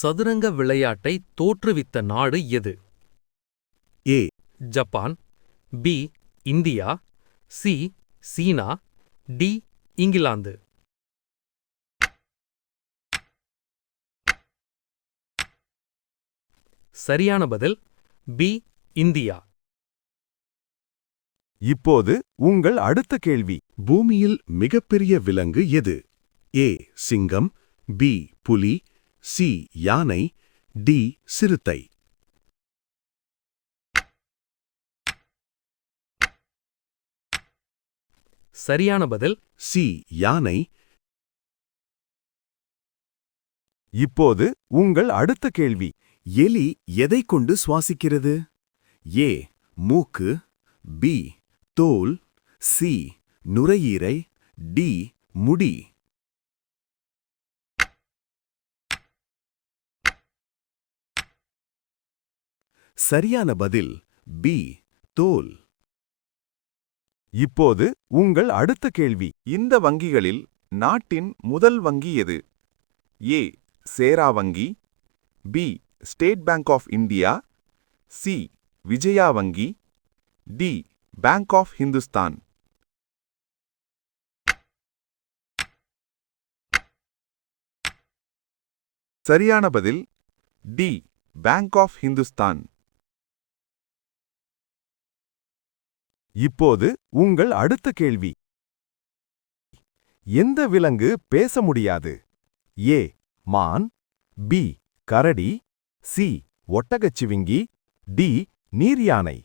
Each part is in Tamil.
சதுரங்க விளையாட்டை தோற்றுவித்த நாடு எது? A Japan, B India, C சீனா, டி இங்கிலாந்து. சரியான பதில் பி இந்தியா. இப்போது உங்கள் அடுத்த கேள்வி. பூமியில் மிகப்பெரிய விலங்கு எது? ஏ சிங்கம், பி புலி, சி யானை, டி சிறுத்தை. சரியான பதில் சி யானை. இப்போது உங்கள் அடுத்த கேள்வி. எலி எதைக் கொண்டு சுவாசிக்கிறது? ஏ மூக்கு, பி தோல், சி நுரையீரை, டி முடி. சரியான பதில் பி தோல். இப்போது உங்கள் அடுத்த கேள்வி. இந்த வங்கிகளில் நாட்டின் முதல் வங்கி எது? ஏ சேரா வங்கி, B State Bank of India, C Vijaya வங்கி, டி பேங்க் ஆஃப் ஹிந்துஸ்தான். சரியான பதில் டி பேங்க் ஆஃப் ஹிந்துஸ்தான். இப்போது உங்கள் அடுத்த கேள்வி. எந்த விலங்கு பேச முடியாது? ஏ மான், பி கரடி, சி ஒட்டகச்சிவிங்கி, டி நீர்யானை.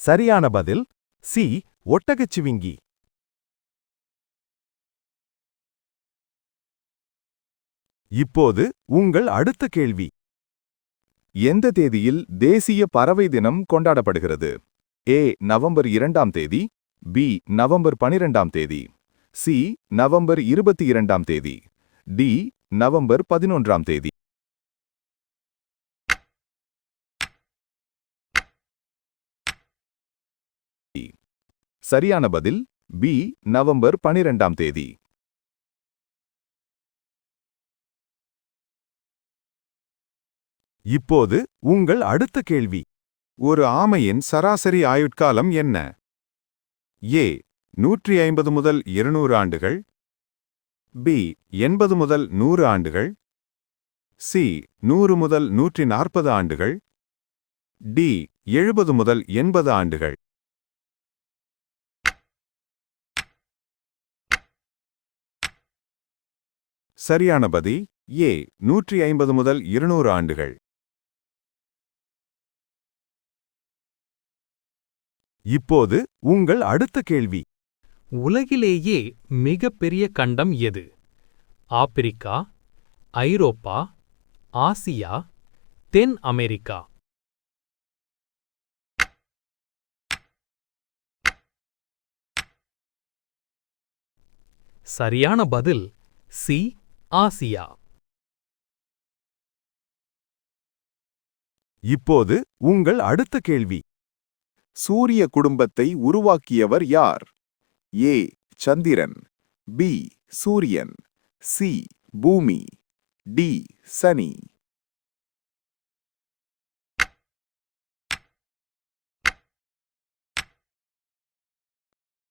சரியான பதில் சி ஒட்டகச்சிவிங்கி. இப்போது உங்கள் அடுத்த கேள்வி. எந்த தேதியில் தேசிய பறவை தினம் கொண்டாடப்படுகிறது? ஏ நவம்பர் 2ஆம் தேதி, பி நவம்பர் 12ஆம் தேதி, சி நவம்பர் 22ஆம் தேதி, டி நவம்பர் 11ஆம் தேதி. சரியான பதில் பி நவம்பர் 12ஆம் தேதி. இப்போது உங்கள் அடுத்த கேள்வி. ஒரு ஆமையின் சராசரி ஆயுட்காலம் என்ன? ஏ 150 முதல் 200 ஆண்டுகள், பி 80 முதல் 100 ஆண்டுகள், சி 100 முதல் 140 ஆண்டுகள், டி 70 முதல் 80 ஆண்டுகள். சரியான பதில் ஏ 150 முதல் 200 ஆண்டுகள். இப்போது உங்கள் அடுத்த கேள்வி. உலகிலேயே மிகப்பெரிய கண்டம் எது? ஆப்பிரிக்கா, ஐரோப்பா, ஆசியா, தென் அமெரிக்கா. சரியான பதில் சி ஆசியா. இப்போது உங்கள் அடுத்த கேள்வி. சூரிய குடும்பத்தை உருவாக்கியவர் யார்? ஏ சந்திரன், பி சூரியன், சி பூமி, டி சனி.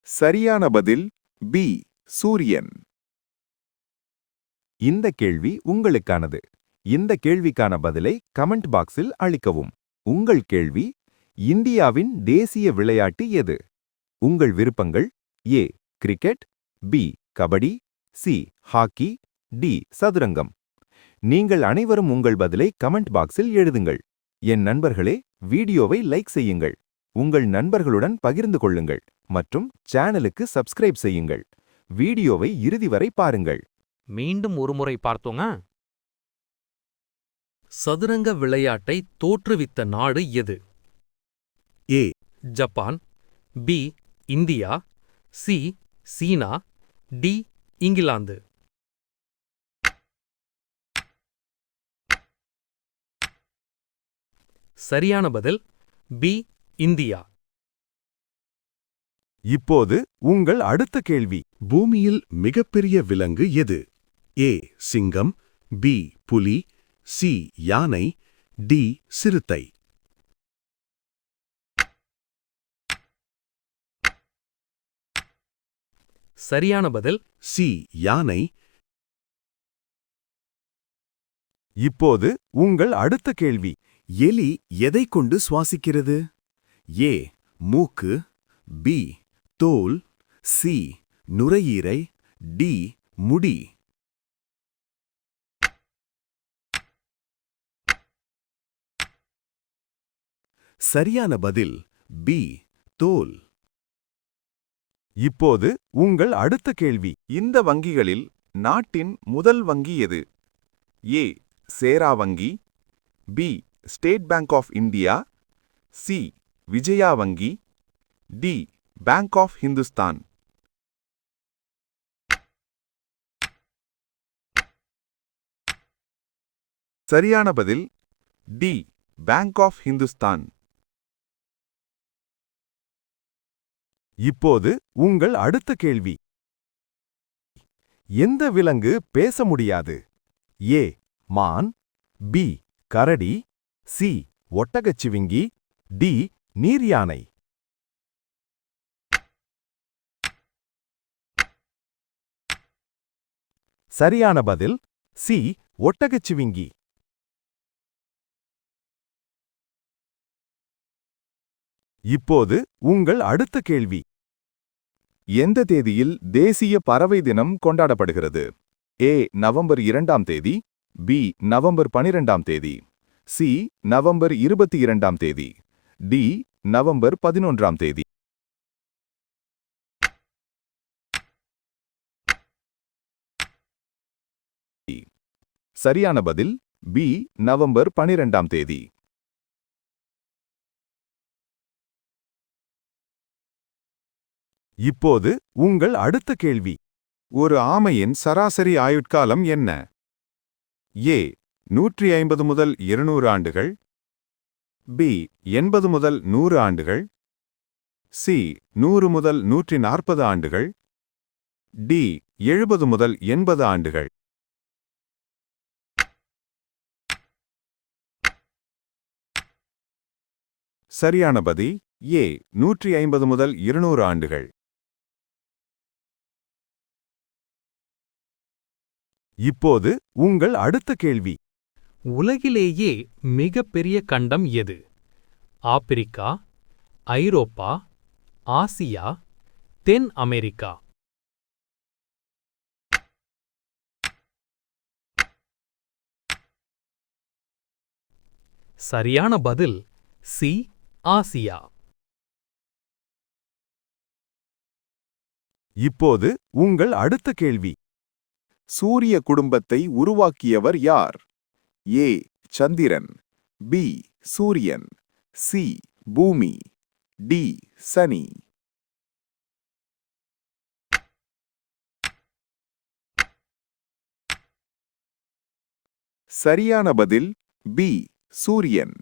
சரியான பதில் பி சூரியன். இந்த கேள்வி உங்களுக்கானது. இந்த கேள்விக்கான பதிலை கமெண்ட் பாக்ஸில் அளிக்கவும். உங்கள் கேள்வி. இந்தியாவின் தேசிய விளையாட்டு எது? உங்கள் விருப்பங்கள். A cricket, B kabaddi, C hockey, D சதுரங்கம். நீங்கள் அனைவரும் உங்கள் பதிலை கமெண்ட் பாக்ஸில் எழுதுங்கள். என் நண்பர்களே, வீடியோவை லைக் செய்யுங்கள், உங்கள் நண்பர்களுடன் பகிர்ந்து கொள்ளுங்கள் மற்றும் சேனலுக்கு சப்ஸ்கிரைப் செய்யுங்கள். வீடியோவை இறுதி வரை பாருங்கள். மீண்டும் ஒருமுறை பார்த்தோங்க. சதுரங்க விளையாட்டை தோற்றுவித்த நாடு எது? A Japan, B India, C சீனா, டி இங்கிலாந்து. சரியான பதில் பி இந்தியா. இப்போது உங்கள் அடுத்த கேள்வி. பூமியில் மிகப்பெரிய விலங்கு எது? ஏ சிங்கம், பி புலி, சி யானை, டி சிறுத்தை. சரியான பதில் சி யானை. இப்போது உங்கள் அடுத்த கேள்வி. எலி எதைக் கொண்டு சுவாசிக்கிறது? ஏ மூக்கு, பி தோல், சி நுரையீரை, டி முடி. சரியான பதில் பி தோல். இப்போது உங்கள் அடுத்த கேள்வி. இந்த வங்கிகளில் நாட்டின் முதல் வங்கி எது? ஏ சேரா வங்கி, B State Bank of India, C Vijaya வங்கி, டி பேங்க் ஆஃப் ஹிந்துஸ்தான். சரியான பதில் டி பேங்க் ஆஃப் ஹிந்துஸ்தான். இப்போது உங்கள் அடுத்த கேள்வி. எந்த விலங்கு பேச முடியாது? ஏ மான், பி கரடி, சி ஒட்டகச்சிவிங்கி, டி நீர்யானை. சரியான பதில் சி ஒட்டகச்சிவிங்கி. இப்போது உங்கள் அடுத்த கேள்வி. எந்த தேதியில் தேசிய பறவை தினம் கொண்டாடப்படுகிறது? ஏ நவம்பர் 2ஆம் தேதி, பி நவம்பர் 12ஆம் தேதி, சி நவம்பர் 22ஆம் தேதி, டி நவம்பர் 11ஆம் தேதி. சரியான பதில் பி நவம்பர் 12ஆம் தேதி. இப்போது உங்கள் அடுத்த கேள்வி. ஒரு ஆமையின் சராசரி ஆயுட்காலம் என்ன? ஏ 150 முதல் 200 ஆண்டுகள், பி 80 முதல் 100 ஆண்டுகள், சி 100 முதல் 140 ஆண்டுகள், டி 70 முதல் 80 ஆண்டுகள். சரியான பதில் ஏ 150 முதல் 200 ஆண்டுகள். இப்போது உங்கள் அடுத்த கேள்வி. உலகிலேயே மிகப்பெரிய கண்டம் எது? ஆப்பிரிக்கா, ஐரோப்பா, ஆசியா, தென் அமெரிக்கா. சரியான பதில் சி ஆசியா. இப்போது உங்கள் அடுத்த கேள்வி. சூரிய குடும்பத்தை உருவாக்கியவர் யார்? ஏ சந்திரன், பி சூரியன், சி பூமி, டி சனி. சரியான பதில் பி சூரியன்.